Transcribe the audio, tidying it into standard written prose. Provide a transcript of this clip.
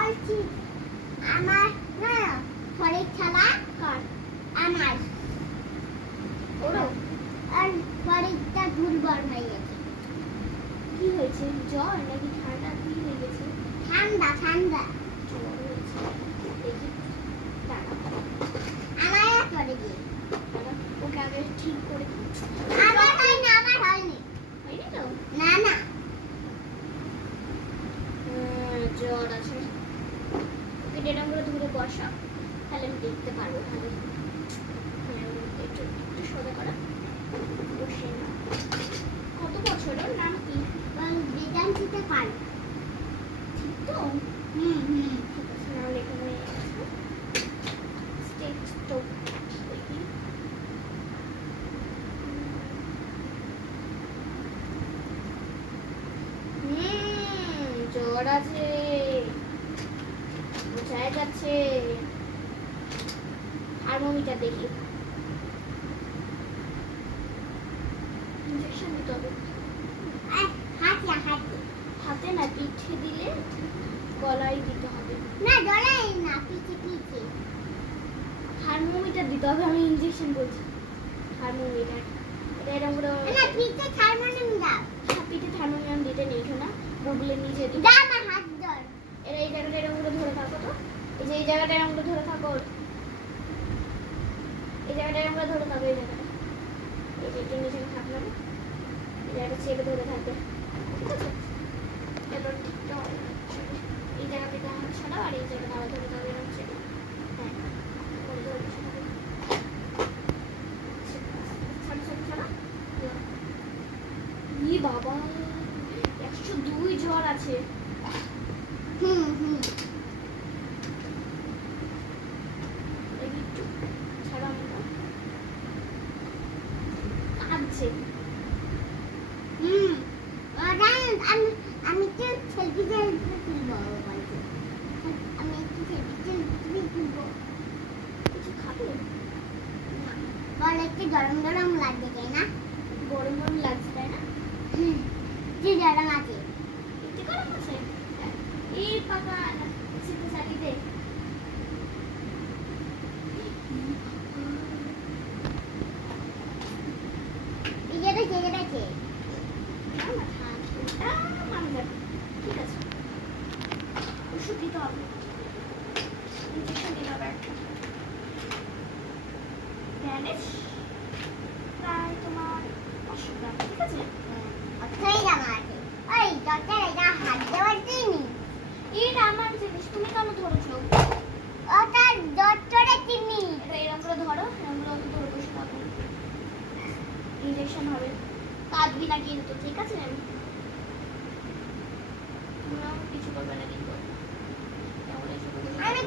অর্চিত আমার না পরীক্ষাটা কর আমার ওরও আর পরীক্ষা দুর্বল হয়ে গেছে কি হয়েছে? জ্বর নাকি ঠান্ডা কি হয়ে গেছে? ঠান্ডা ঠান্ডা জ্বর হয়েছে। দেখি দাঁড়া আমার করে দিয়ে দাঁড়া, ওকে আগে ঠিক করে দিই। আমার হয়নি হয়নি তো? না না জ্বর আছে। ওকে ডেটামগুলো ধরে বসা, তাহলে আমি দেখতে পারবো ভালো। হ্যাঁ, একটু একটু সোজা করা, বসে না। কত বছর ওর নাম কি? বিজ্ঞান দিতে পারি ঠিক তো? হুম ঠিক আছে, নাম লেখা হয়ে গেছে। স্টেথোস্কোপ দেখি। জ্বর আছে, বোঝাই যাচ্ছে। থার্মোমিটার দেখি। ইনজেকশন দিতে হবে। হাতে না, পিঠে দিলে গলায় দিতে হবে। না জলাই না পিছে পিছে থার্মোমিটার দিতে হবে, আমি ইনজেকশন বলছি। থার্মোমিটার এটা এরকম করে না পিছে থার্মোমিটার দাও পিঠে থার্মোমিটার দিতে নেই না, বুবলের নিচে দিতে। দাও না হাত ধর এরা এই জায়গাটা এরকম করে ধরে থাকো তো, এই যে এই জায়গাটা এরকম করে ধরে থাকো, এই জায়গাটা এরকম করে ধরে থাকো, এই জায়গাটা, এই যে একটু নিচে থাকলাম, এই জায়গাটা চেপে ধরে থাকবে, ঠিক আছে? এবার ঠিকটা হবে না। এই জায়গা থেকে হাত ছাড়াও, আর এই জায়গাটা আবার ধরে থাকবে, এরকম চেপে। হ্যাঁ, ধরে ধরে বসে থাকো। ছাড়ো ছাড়ো ছাড়ো। ই বাবা, 102 জ্বর আছে। হুম দেখি একটু ছাড়ো, আমাকে কাঁদছে। ওরা আমি তো সেলফি তুলবো বলতে আমি একটু সেলফি তুলবো কিছু খাবে? বল একটু গরম গরম লাগবে তাই না গরম গরম লাগছে তাই না? যে গরম আছে একটু গরম আছে। এই পাকা সেটা চালিয়ে দে। জায়গাটা আছে না না থাক, ওটা মানবে না। ঠিক আছে, ওষুধ দিতে হবে, ইনজেকশন দিতে হবে একটা। ব্যান্ডেজ প্রায় তোমার 500 গ্রাম, ঠিক আছে? অতই জামা আছে ওই ডক্টর এটা হাত দেওয়ার দিইনি এটা আমার জিনিস, তুমি কেন ধরেছো? ওটা ডক্টরের চিনি এটা এরকম করে ধরো, এরকম করে ধরে বসে থাকো, ইনজেকশন হবে। কাঁদবি না কিন্তু, ঠিক আছে? তোমরাও কিছু করবে না কিন্তু, আমি